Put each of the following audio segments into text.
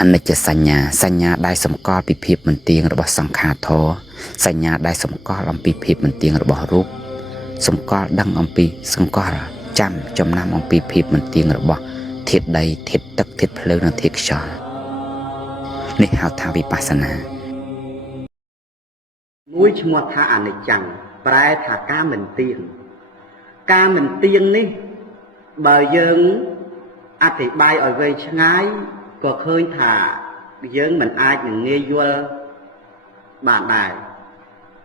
អនិច្ចសញ្ញាសញ្ញាដែលសម្គាល់ពីភាពមិនទៀងរបស់សង្ខារធម៌សញ្ញាដែលសម្គាល់អំពីភាពមិនទៀងរបស់រូបសម្គាល់ដឹងអំពីសង្កល់ចាំចំណាំអំពីភាពមិនទៀងរបស់ធាតុដីធាតុទឹកធាតុភ្លើងនិងធាតុខ្យល់នេះហៅថាវិបស្សនាមួយឈ្មោះថាអនិច្ចំប្រែថាការមិនទៀងការមិនទៀងនេះបើយើងអธิบายឲ្យវែងឆ្ងាយក៏ឃើញថាយើងមិនអាចនឹងងាយយល់បានដែរ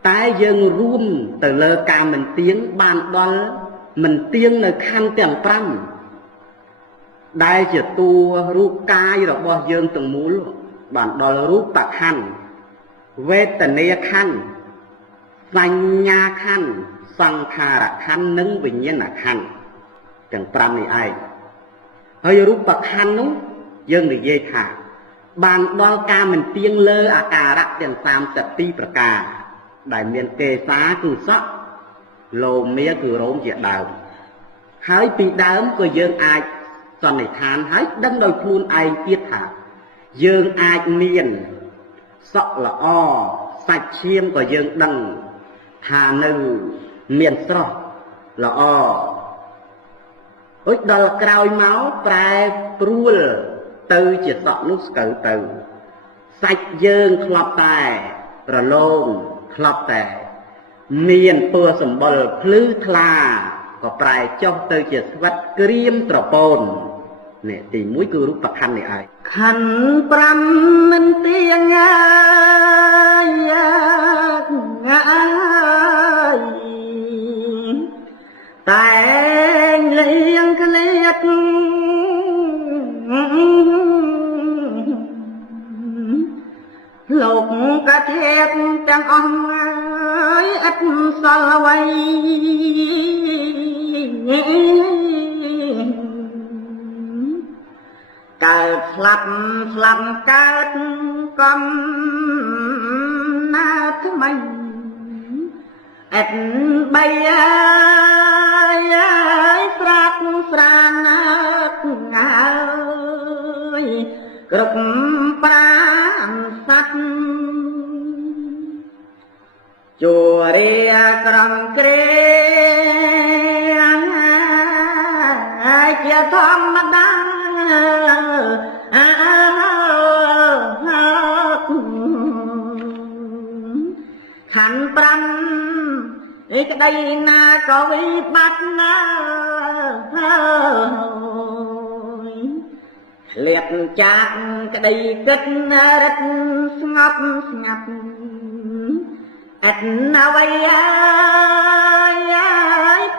តែយើងរួមទៅលើការមិនទៀងបានដល់មិនទៀងនៅខណ្ឌទាំង5ដែលជាតួរូបកាយរបស់យើងទាំងមូលបានដល់រូបខណ្ឌវេទនាខណ្ឌសញ្ញាខណ្ឌសង្ខារខណ្ឌនិងវិញ្ញាណខណ្ឌទាំង5នេះឯងហើយរូបខណ្ឌនោះយើងនិយាយថាបានដល់ការមិនទៀងលើអាការៈទាំង32ប្រការដែលមានកេសាគឺសក់លោមាគឺរោមជាដើមហើយពីដើមក៏យើងអាចសន្និដ្ឋានហើយដឹងដោយខ្លួនឯងទៀតថាយើងអាចមានសក់ល្អសាច់ឈាមក៏យើងដឹងថានៅមានស្រស់ល្អអុចដល់ក្រោយមកប្រែប្រួលទៅជាសក់នោះស្កើទៅសាច់យើងធ្លាប់តែរលោងធ្លាប់តែមានពណ៌សម្បុរភ្លឺថ្លាក៏ប្រែចុះទៅជាស្វិតក្រៀមត្រពូននេះទី1គឺរូបខណ្ឌនេះឯងខណ្ឌ5មិនទៀងតែលៀងក្លៀតលោកកធេតទាំងអស់ហើយឥតសល់អ្វីកើតស្លាប់កើតកំណាថ្មីឥតបីស្រាក់ស្រានហើយគ្រប់ប្រាំសัตว์ជួរាក្រំក្រែជាធម្មតាខណ្ឌ5ឯក្តីណាក៏វិបត្តិណាលៀតចាក់ក្តីគិតរឹតស្ងប់ស្ងាត់អត់អ្វី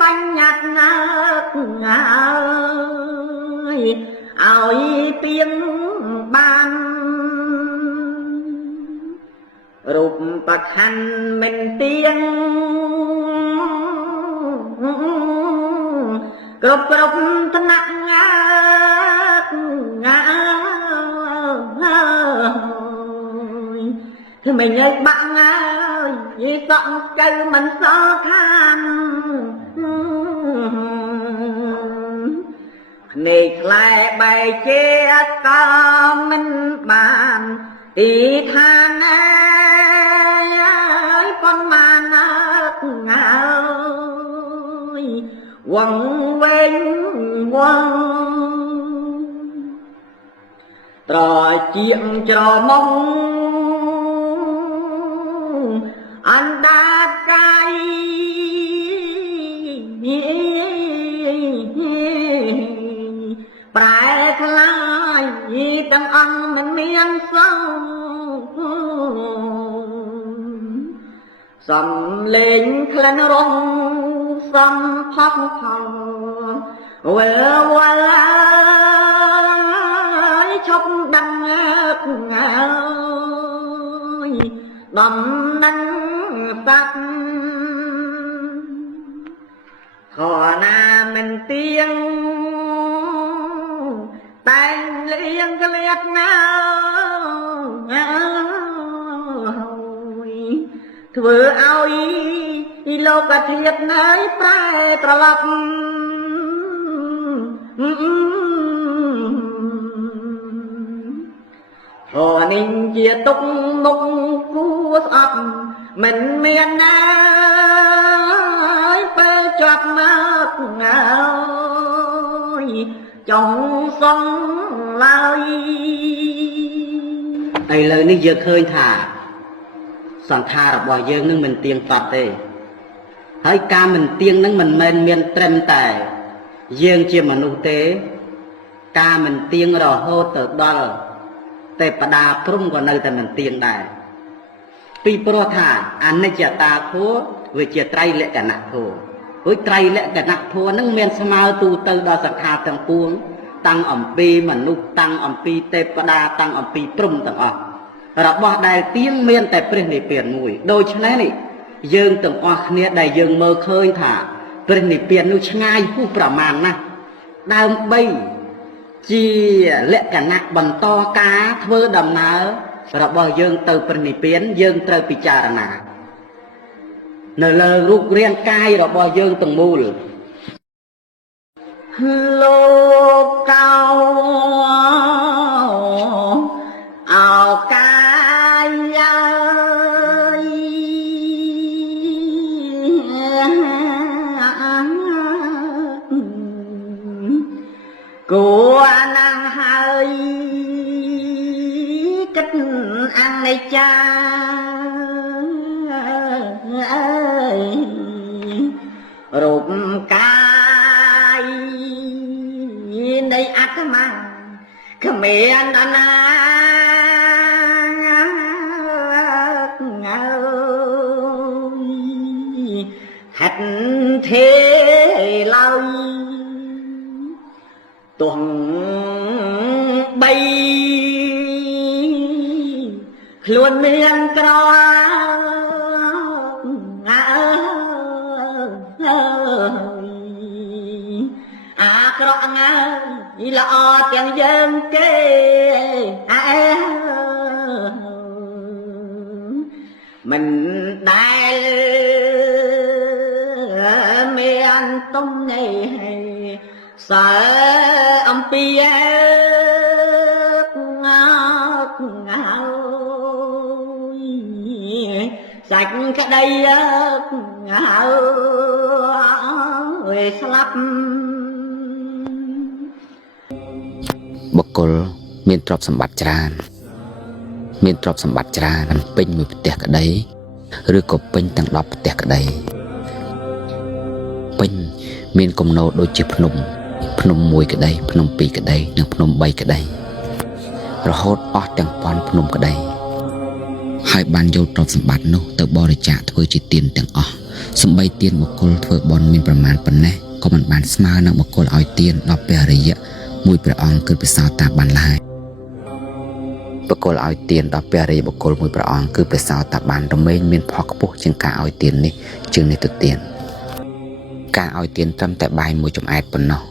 បញ្ញត្តិណាឲ្យទៀងបានរូបបខណ្ឌមិនទៀងគ្រប់ថ្នាក់គឺមិនញើបាក់ណាយីសក់ស្កើមិនសល់ខានភ្នែកខ្លែបែកជាក៏មិនបានទីឋានប៉ុន្មានវងវែងវងត្រជាច្រមុំអណ្ដាតកាយប្រែខ្លាយទាំងអង្គមិនមានសងសំលេងក្លិនរងសំផកផងវិលវល់ឈប់ដឹងដំណឹងសัตว์ខណាមិនទៀងតែងលៀងក្លៀតណាធ្វើឲ្យលោកធាតុណែប្រែត្រឡប់ អូនេះជាទុកមុខគួស្អប់មិនមានណាពេលជាប់មកហើយចង់សងឡើយឥឡូវនេះយើងឃើញថាសង្ខាររបស់យើងនឹងមិនទៀងទាត់ទេហើយការមិនទៀងនឹងមិនមែនមានត្រឹមតែយើងជាមនុស្សទេការមិនទៀងរហូតទៅដល់ទេវតាព្រំក៏នៅតែមិនទៀងដែរពីព្រោះថាអនិច្ចតាធម៌វាជាត្រៃលក្ខណៈធម៌ព្រោះត្រៃលក្ខណៈធម៌នឹងមានស្មើទូទៅដល់សង្ខារទាំងពួងតាំងអំពីមនុស្សតាំងអំពីទេវតាតាំងអំពីព្រំទាំងអស់របស់ដែលទៀងមានតែព្រះនិព្វានមួយដូច្នេះនេះយើងទាំងអស់គ្នាដែលយើងមើលឃើញថាព្រះនិព្វាននោះឆ្ងាយហួសប្រមាណណាស់ដើម្បីជាលក្ខណៈបន្តការធ្វើដំណើររបស់យើងទៅព្រះនិព្វានយើងត្រូវពិចារណានៅលើរូបរាងកាយរបស់យើងទាំងមូលលោកកោអោកាយគួរណាស់ហើយគិតអនិច្ចារូបកាយនៃអាត្មាគ្មានអណាហេតុទេឡើយទោះបីខ្លួនមានក្រអាក្រក់ណាស់ល្អទាំងយើងទេមិនដែលមានទំនេរសើអំពីសាច់ក្តីហើយស្លាប់បុគ្គលមានទ្រព្យសម្បត្តិច្រើនមានទ្រព្យសម្បត្តិច្រើនពេញមួយផ្ទះក្តីឬក៏ពេញទាំង10ផ្ទះក្តីពេញមានគំនោដូចជាភ្នំ1ក្តីភ្នំ2ក្តីនិងភ្នំ3ក្តីរហូតអស់ទាំងពាន់ភ្នំក្តីហើយបានយកទ្រព្យសម្បត្តិនោះទៅបរិច្ចាគធ្វើជាទានទាំងអស់សម្បីទានបុគ្គលធ្វើបុណ្យមានប្រមាណប៉ុណ្ណេះក៏មិនបានស្មើនឹងបុគ្គលឲ្យទានដល់ព្រះរិយៈមួយព្រះអង្គគឺព្រះសោតាបានឡើយបុគ្គលឲ្យទានដល់ព្រះរិយបុគ្គលមួយព្រះអង្គគឺព្រះសោតាបានរមែងមានផលខ្ពស់ជាងការឲ្យទាននេះជាងនេះទៅទៀតការឲ្យទានត្រឹមតែបាយមួយចំអែតប៉ុណ្ណោះ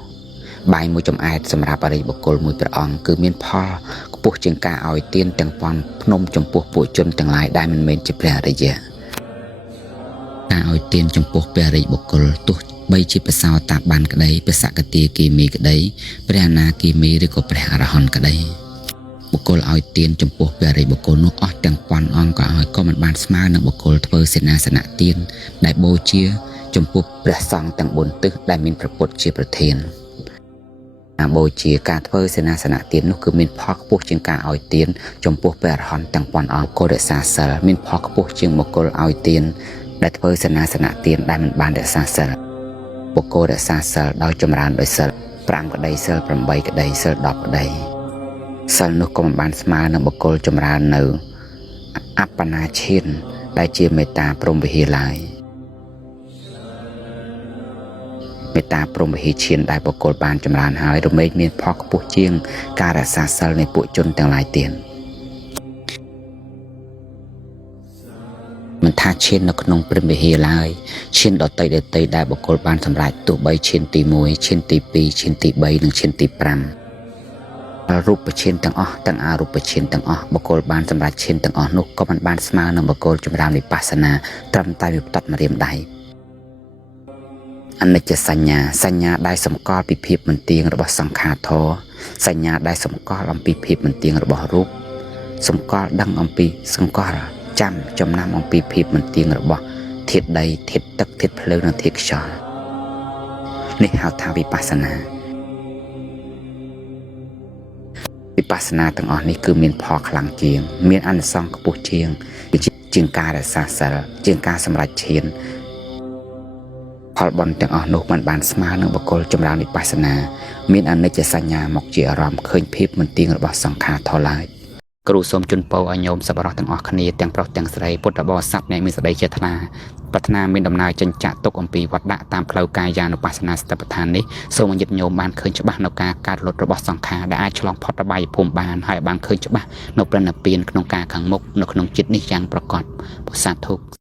បាយមួយចំអែតសម្រាប់អរិយបុគ្គលមួយព្រះអង្គគឺមានផលខ្ពស់ជាងការឲ្យទានទាំងពាន់ភ្នំចំពោះពួកជនទាំងឡាយដែលមិនមែនជាព្រះអរិយការឲ្យទានចំពោះព្រះអរិយបុគ្គលទោះបីជាព្រះសោតាបានក្តីព្រះសក្កទាគិមីក្តីព្រះអនាគិមីឬក៏ព្រះអរហន្តក្តីបុគ្គលឲ្យទានចំពោះព្រះអរិយបុគ្គលនោះអស់ទាំងពាន់អង្គក៏ឲ្យក៏មិនបានស្មើនឹងបុគ្គលធ្វើសេនាសនៈទានដែលបូជាចំពោះព្រះសង្ឃទាំង4ទិសដែលមានព្រះពុទ្ធជាប្រធានបូជាការធ្វើសេនាសនៈទាននោះគឺមានផលខ្ពស់ជាងការឲ្យទានចំពោះព្រះអរហន្តទាំងពាន់អង្គក៏រក្សាសិលមានផលខ្ពស់ជាងបុគ្គលឲ្យទានដែលធ្វើសេនាសនៈទានដែលមិនបានរក្សាសិលបុគ្គលរក្សាសិលដោយចម្រើនដោយសិល5ក្តីសិល8ក្តីសិល10ក្តីសិលនោះក៏មិនបានស្មើនឹងបុគ្គលចម្រើននៅអបណាឈានដែលជាមេត្តាព្រហ្មវិហារឡើយមេត្តាព្រហ្មវិហារឈានដែលបុគ្គលបានចម្រើនហើយរមែងមានផលខ្ពស់ជាងការរក្សាសិលនៃពួកជនទាំងឡាយទៀតមិនថាឈាននៅក្នុងព្រហ្មវិហារឡើយឈានដតីដែលបុគ្គលបានសម្រេចទោះបីឈានទី1ឈានទី2ឈានទី3និងឈានទី5រូបឈានទាំងអស់ទាំងអរូបឈានទាំងអស់បុគ្គលបានសម្រេចឈានទាំងអស់នោះក៏មិនបានស្មើនឹងបុគ្គលចម្រើនវិបស្សនាត្រឹមតែវិបត្តិម្រាមដៃអនិច្ចសញ្ញាដែលសម្គាល់ពីភាពមិនទៀងរបស់សង្ខារធម៌សញ្ញាដែលសម្គាល់អំពីភាពមិនទៀងរបស់រូប សម្គាល់ដឹងអំពីសង្កល់ចាំចំណាំអំពីភាពមិនទៀងរបស់ធាតុដីធាតុទឹកធាតុភ្លើងនិងធាតុខ្យល់នេះហៅថាវិបស្សនាវិបស្សនាទាំងអស់នេះគឺមានផលខ្លាំងជាងមានអានិសង្សខ្ពស់ជាងការរក្សាសិលជាងការសម្រេចឈានផលបុណ្យទាំងអស់នោះមិនបានស្មើនឹងបុគ្គលចម្រើនវិបស្សនាមានអនិច្ចសញ្ញាមកជាអារម្មណ៍ឃើញភាពមិនទៀងរបស់សង្ខារធឡើយគ្រូសូមជូនពរឲ្យញោមសប្បុរសទាំងអស់គ្នាទាំងប្រុសទាំងស្រីពុទ្ធបរិស័ទអ្នកមានសេចក្តីចេតនាប្រាថ្នាមានដំណើរចិញ្ចាក់ទុកអំពីវត្តដាក់តាមផ្លូវកាយានុបស្សនាសតិប្បដ្ឋាននេះសូមឲ្យញាតិញោមបានឃើញច្បាស់នៅការកើតលត់របស់សង្ខារដែលអាចឆ្លងផុតបាយភូមិបានហើយបានឃើញច្បាស់នៅព្រះនិព្វានក្នុងការខាងមុខនៅក្នុងចិត្តនេះយ៉ាងប្រកបពុទ្ធសាធុ